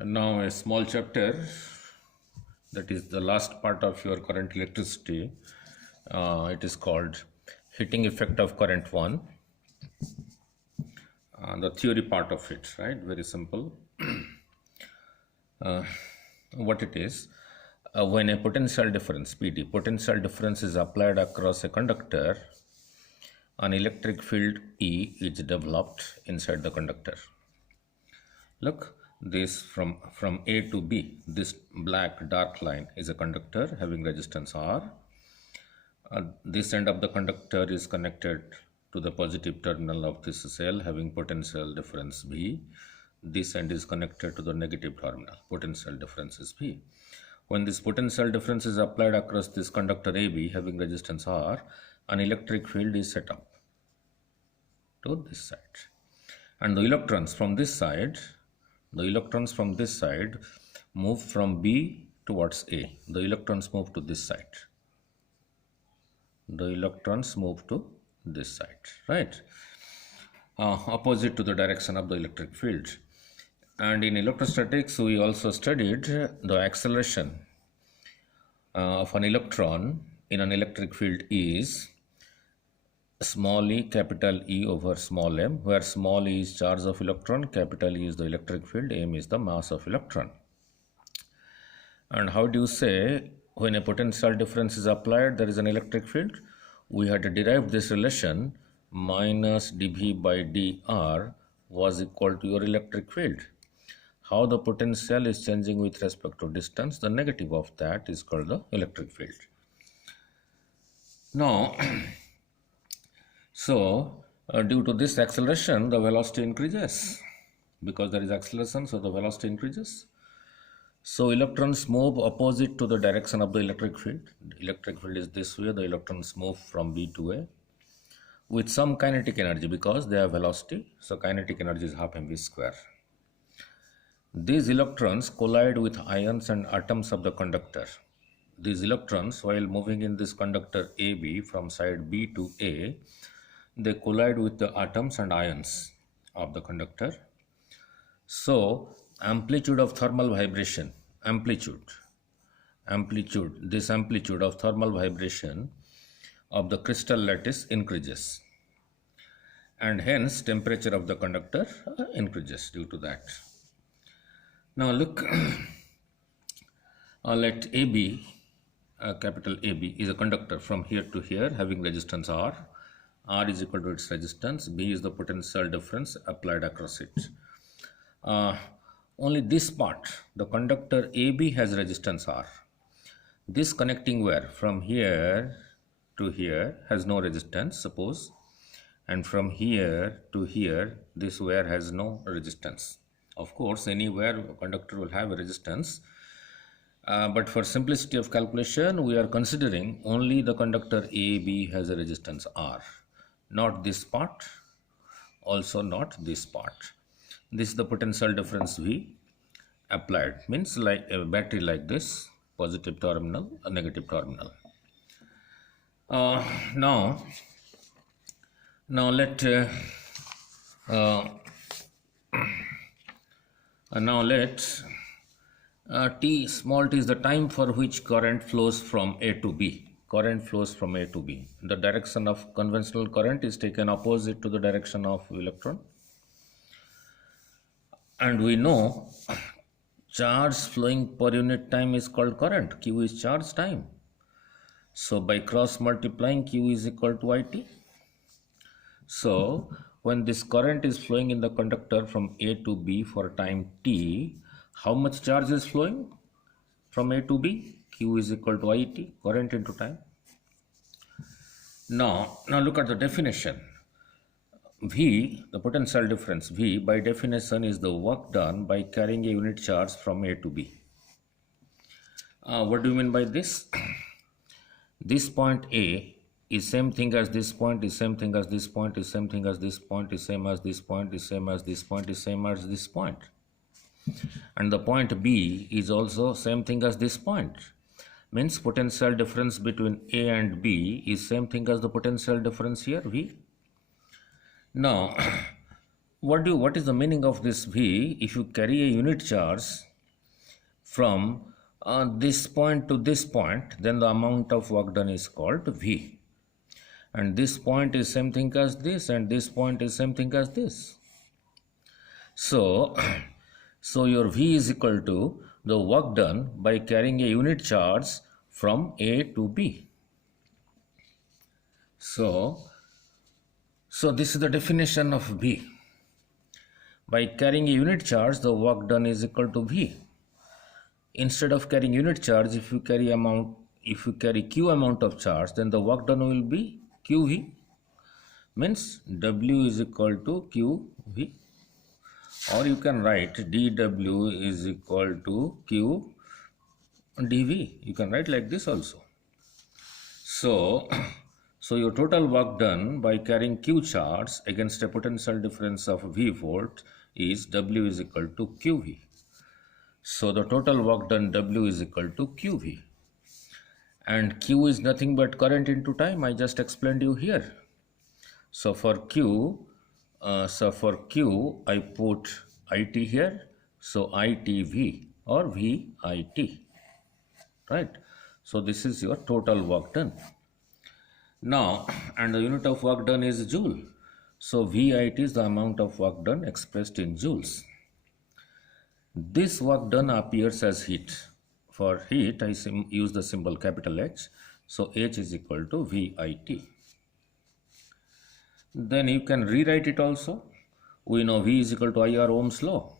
And now a small chapter, that is the last part of your current electricity. It is called heating effect of current 1. The theory part of it, right? Very simple. What it is, when a potential difference, PD, potential difference is applied across a conductor, an electric field E is developed inside the conductor. Look, this from A to B, this black dark line is a conductor having resistance R. This end of the conductor is connected to the positive terminal of this cell having potential difference V. This end is connected to the negative terminal, potential difference is V. When this potential difference is applied across this conductor AB having resistance R, an electric field is set up to this side. And the electrons from this side, move from B towards A. The electrons move to this side. Right? Opposite to the direction of the electric field. And in electrostatics, we also studied the acceleration of an electron in an electric field is small e capital E over small m, where small e is charge of electron, capital E is the electric field, m is the mass of electron. And how do you say when a potential difference is applied, there is an electric field? We had derived this relation, minus dV by dr was equal to your electric field. How the potential is changing with respect to distance, the negative of that is called the electric field. Now, so due to this acceleration, the velocity increases. Because there is acceleration, so the velocity increases. So electrons move opposite to the direction of the electric field. The electric field is this way, the electrons move from B to A with some kinetic energy because they have velocity. So kinetic energy is half mv square. These electrons collide with ions and atoms of the conductor. These electrons, while moving in this conductor AB from side B to A, they collide with the atoms and ions of the conductor. So amplitude of thermal vibration, this amplitude of thermal vibration of the crystal lattice increases, and hence temperature of the conductor increases due to that. Now look, let AB, capital AB is a conductor from here to here having resistance R. R is equal to its resistance, B is the potential difference applied across it. Only this part, the conductor AB has resistance R. This connecting wire from here to here has no resistance, suppose, and from here to here this wire has no resistance. Of course, anywhere a conductor will have a resistance, but for simplicity of calculation, we are considering only the conductor AB has a resistance R, not this part, also not this part. This is the potential difference V applied, means like a battery like this, positive terminal, a negative terminal. Now let t, small t is the time for which current flows from A to B. Current flows from A to B. The direction of conventional current is taken opposite to the direction of electron. And we know charge flowing per unit time is called current. Q is charge time. So by cross multiplying, Q is equal to IT. So when this current is flowing in the conductor from A to B for time t, how much charge is flowing from A to B? Q is equal to IT, current into time. Now look at the definition. V, the potential difference, V by definition is the work done by carrying a unit charge from A to B. What do you mean by this? This point A is same thing as this point, is same thing as this point, is same thing as this point, is same as this point, is same as this point, is same as this point. And the point B is also same thing as this point. Means potential difference between A and B is same thing as the potential difference here, V. Now, what is the meaning of this V? If you carry a unit charge from this point to this point, then the amount of work done is called V. And this point is same thing as this, and this point is same thing as this. So, so your V is equal to the work done by carrying a unit charge from A to B. So this is the definition of V. By carrying a unit charge, the work done is equal to V. Instead of carrying unit charge, if you carry Q amount of charge, then the work done will be QV. Means W is equal to QV. Or you can write dW is equal to Q dV. You can write like this also. So your total work done by carrying Q charge against a potential difference of V volt is W is equal to QV. So the total work done W is equal to QV. And Q is nothing but current into time. I just explained you here. So for Q, I put IT here. So ITV or VIT. Right. So this is your total work done. Now, and the unit of work done is joule. So VIT is the amount of work done expressed in joules. This work done appears as heat. For heat, I use the symbol capital H. So H is equal to VIT. Then you can rewrite it also. We know V is equal to IR Ohm's law.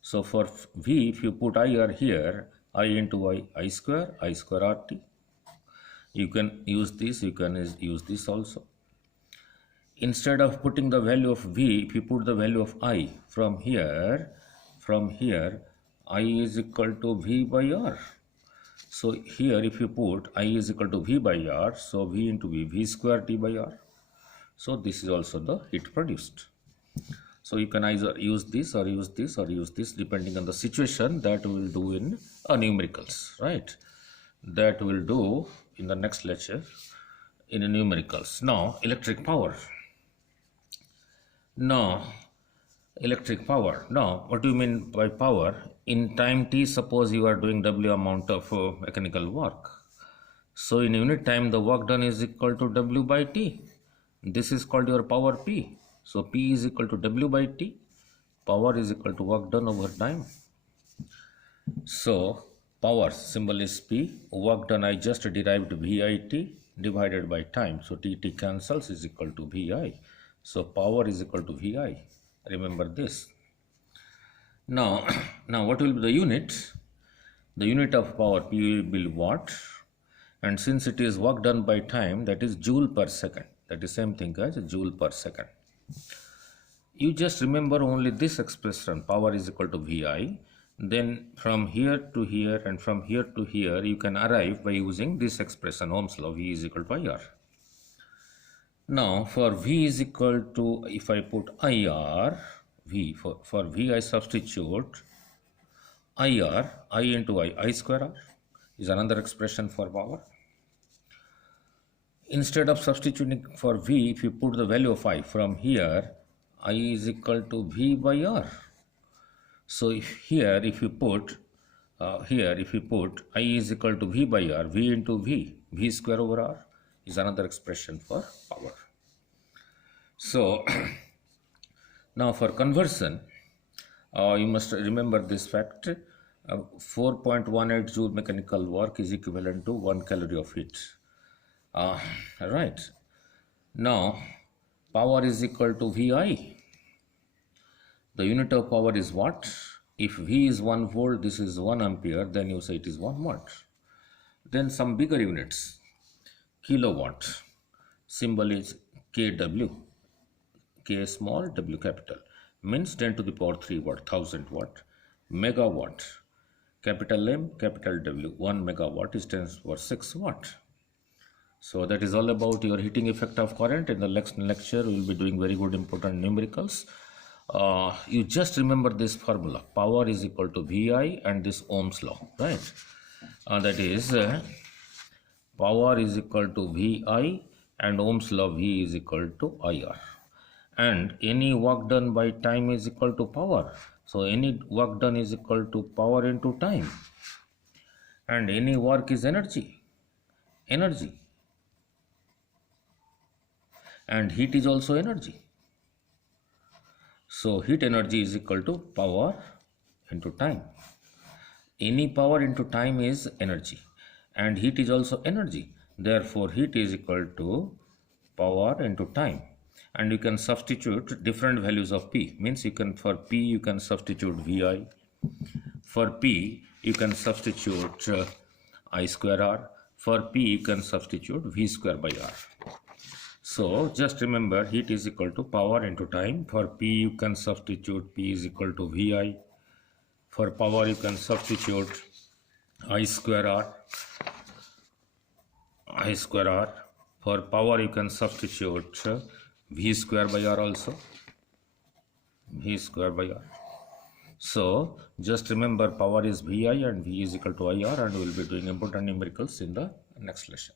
So for V, if you put IR here, I into I square RT. You can use this, you can use this also. Instead of putting the value of V, if you put the value of I from here, I is equal to V by R. So here if you put I is equal to V by R, so V into V square T by R. So this is also the heat produced. So you can either use this or use this or use this depending on the situation. That we will do in numericals, right? That we will do in the next lecture in numericals. Now electric power. Now what do you mean by power? In time t, suppose you are doing W amount of mechanical work. So in unit time, the work done is equal to W by T. This is called your power P. So P is equal to W by T. Power is equal to work done over time. So power symbol is P. Work done, I just derived VIT divided by time. So TT cancels, is equal to VI. So power is equal to VI. Remember this. Now what will be the unit? The unit of power P will be watt. And since it is work done by time, that is joule per second. That is same thing as joule per second. You just remember only this expression, power is equal to VI. Then from here to here and from here to here, you can arrive by using this expression, Ohm's law, V is equal to IR. Now for V is equal to, if I put IR, V, for V I substitute IR, I into I square R is another expression for power. Instead of substituting for V, if you put the value of I from here, I is equal to V by R. So if you put I is equal to V by R, V into V square over R is another expression for power. So now for conversion, you must remember this fact, 4.18 joule mechanical work is equivalent to 1 calorie of heat. Right. Now power is equal to VI. The unit of power is watt. If V is 1 volt, this is 1 ampere, then you say it is 1 watt. Then some bigger units. Kilowatt. Symbol is kW. K small, W capital. Means 10 to the power 3 watt, 1000 watt. Megawatt. Capital M, capital W. 1 megawatt is 10 to the power 6 watt. So that is all about your heating effect of current. In the next lecture, we will be doing very good important numericals. You just remember this formula. Power is equal to VI and this Ohm's law, right? That is power is equal to VI and Ohm's law V is equal to IR. And any work done by time is equal to power. So any work done is equal to power into time, and any work is energy, and heat is also energy. So heat energy is equal to power into time. Any power into time is energy, and heat is also energy. Therefore heat is equal to power into time. And you can substitute different values of P. Means you can, for P you can substitute Vi. For P you can substitute I square R. For P you can substitute V square by R. So just remember, heat is equal to power into time. For P you can substitute P is equal to Vi. For power you can substitute I square R. For power you can substitute V square by R also. V square by R. So just remember, power is Vi and V is equal to IR, and we will be doing important numericals in the next lesson.